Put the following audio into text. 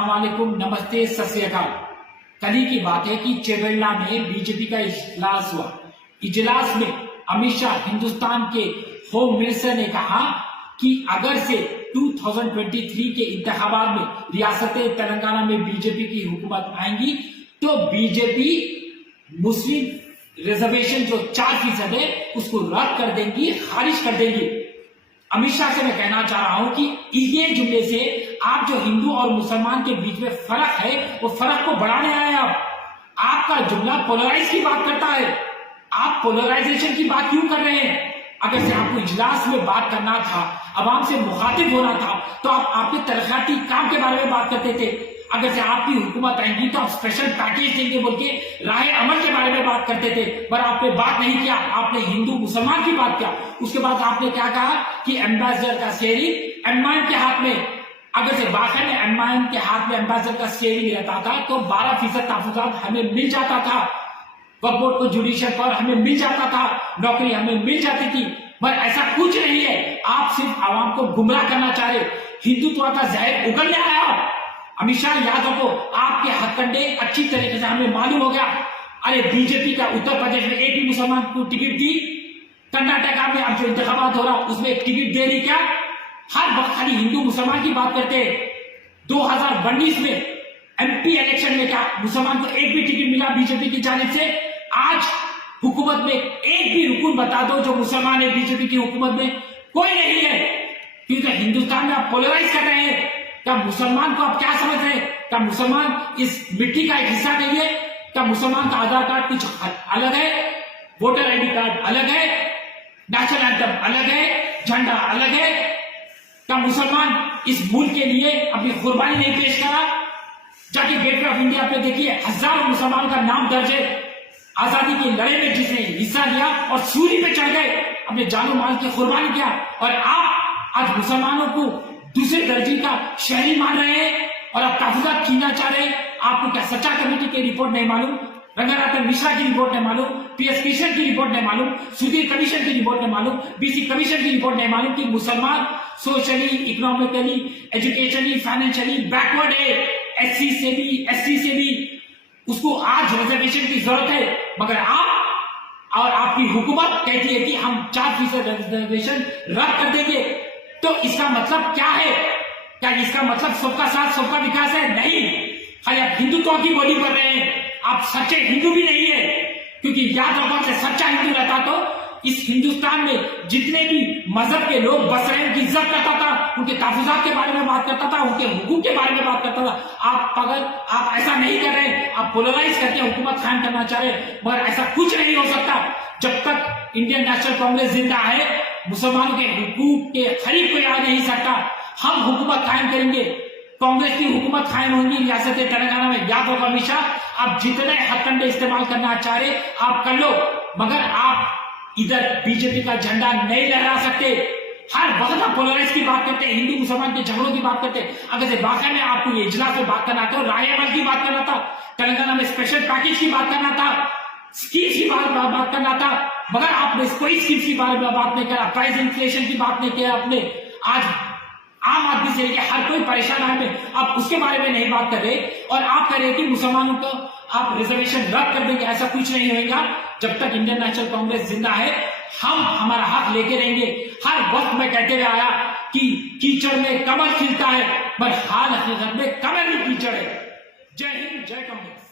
अस्सलाम वालेकुम, नमस्ते, सत श्री अकाल। कल ही की बात है कि चेवेल्ला में बीजेपी का इजलास हुआ। इजलास में अमित शाह हिंदुस्तान के होम मिनिस्टर ने कहा कि अगर से 2023 के इंतखाबात में रियासत तेलंगाना में बीजेपी की हुकूमत आएंगी तो बीजेपी मुस्लिम रिजर्वेशन जो 4% है उसको रद्द कर देंगी, खारिज कर देंगी। अमित शाह से मैं कहना चाह रहा हूं कि ये जुमले से आप जो हिंदू और मुसलमान के बीच में फर्क है वो फर्क को बढ़ाने आए। आपका जुमला पोलराइज की बात करता है। आप पोलराइजेशन की बात क्यों कर रहे हैं? अगर से आपको इजलास में बात करना था, आवाम से मुखातिब होना था, तो आप आपके तरक्याती काम के बारे में बात करते थे। अगर से आपकी हुकूमत आएंगी तो आप स्पेशल पैकेज देंगे बोल के राह अमल के बारे में बात करते थे, पर आपने बात नहीं किया। आपने हिंदू मुसलमान की बात किया। उसके बाद आपने क्या कहा कि एम्बेसडर का शेयरिंग एमआईएम के हाथ में। अगर से वाकई में एमआईएम के हाथ में एम्बेसडर का शेयरिंग रहता था तो 12% तहफुजात हमें मिल जाता था, वक्फ बोर्ड को जुडिशियल पर हमें मिल जाता था, नौकरी हमें मिल जाती थी। पर ऐसा कुछ नहीं है। आप सिर्फ आवाम को गुमराह करना चाह रहे, हिंदुत्व का जहर उगलने आया। अमित शाह याद रखो, आपके हथकंडे अच्छी तरीके से हमें मालूम हो गया। अरे बीजेपी का उत्तर प्रदेश में एक भी मुसलमान को टिकट दी, कर्नाटका में अब जो इंतखाबात हो रहा उसमें एक टिकट दे रही क्या? हर वक्त खाली हिंदू मुसलमान की बात करते हैं। 2019 में एमपी इलेक्शन में क्या मुसलमान को एक भी टिकट मिला बीजेपी की जानिब से? आज हुकूमत में एक भी रुकन बता दो जो मुसलमान है बीजेपी की हुकूमत में, कोई नहीं है। क्योंकि हिंदुस्तान में आप पोलराइज कर रहे हैं। क्या मुसलमान को आप क्या समझ रहे हैं? क्या मुसलमान इस मिट्टी का एक हिस्सा नहीं है? क्या मुसलमान का आधार कार्ड कुछ अलग है, वोटर आईडी कार्ड अलग है, नेशनल एंथम अलग है, झंडा अलग है? क्या मुसलमान इस मुल्क के लिए अपनी कुर्बानी नहीं पेश करा? जाके गेटवे ऑफ इंडिया पे देखिए, हजारों मुसलमानों का नाम दर्ज है। आजादी की लड़ाई में जिसने हिस्सा लिया और सूली पे चढ़ गए, अपने जानो माल की कुर्बानी किया, और आप आज मुसलमानों को दूसरे दर्जे का शहरी मान रहे हैं और आप तहफुजात छीनना चाह रहे हैं। आपको क्या सच्चा कमेटी की रिपोर्ट नहीं मालूम, रंगानाथन मिश्रा की रिपोर्ट नहीं मालूम, पीएस किशन की रिपोर्ट नहीं मालूम, सुधीर कमीशन की रिपोर्ट नहीं मालूम, बीसी कमीशन की रिपोर्ट नहीं मालूम कि मुसलमान socially, economically, educationally, financially backward है। एससी से भी, एसटी से भी उसको आज रिजर्वेशन की जरूरत है। मगर आप और आपकी हुकूमत कहती है कि हम 4% रिजर्वेशन रद्द कर देंगे। तो इसका मतलब क्या है? क्या इसका मतलब सबका साथ सबका विकास है? नहीं, खाली आप हिंदुत्व की बोली कर रहे हैं। आप सच्चे हिंदू भी नहीं है। क्योंकि याद रखो, से सच्चा हिंदू रहता तो इस हिंदुस्तान में जितने भी मजहब के लोग बस रहे हैं उनकी इज्जत करता था, उनके तहफुजात के बारे में बात करता था, उनके हुकूक के बारे में बात करता था। आप ऐसा नहीं कर रहे, आप पोलराइज करके हुकूमत कायम करना चाह रहे, मगर ऐसा कुछ नहीं हो सकता। जब तक इंडियन नेशनल कांग्रेस जिंदा है, मुसलमानों के हुकूक के करीब कोई आ नहीं सकता। हम हुकूमत कायम करेंगे, कांग्रेस की हुकूमत कायम होगी रियासत तेलंगाना में। याद होगा अमित शाह, आप जितने हथकंडे इस्तेमाल करना चाह रहे आप कर लो, मगर आप इधर बीजेपी का झंडा नहीं लहरा सकते। हर वक्त आप पोलराइज की बात करते हैं, हिंदू मुसलमान के झगड़ों की बात करते हैं। अगर से वाकई में आपको ये इजलास में बात करना था, राय अमल की बात करना था, तेलंगाना में स्पेशल पैकेज की बात करना था, स्कीम्स की बात करना था, मगर आपने कोई स्कीम्स की बारे में बात नहीं करा, प्राइस इन्फ्लेशन की बात नहीं किया आपने। आज आम आदमी से लेकर हर कोई परेशान है, आप उसके बारे में नहीं बात कर रहे और आप कह रहे कि मुसलमानों को आप रिजर्वेशन रद्द कर देंगे। ऐसा कुछ नहीं होगा। जब तक इंडियन नेशनल कांग्रेस जिंदा है, हम हमारा हक लेके रहेंगे। हर वक्त में कहते हुए आया कि कीचड़ में कमल खिलता है, पर हाल हकीकत में कमल ही कीचड़ है। जय हिंद, जय कांग्रेस।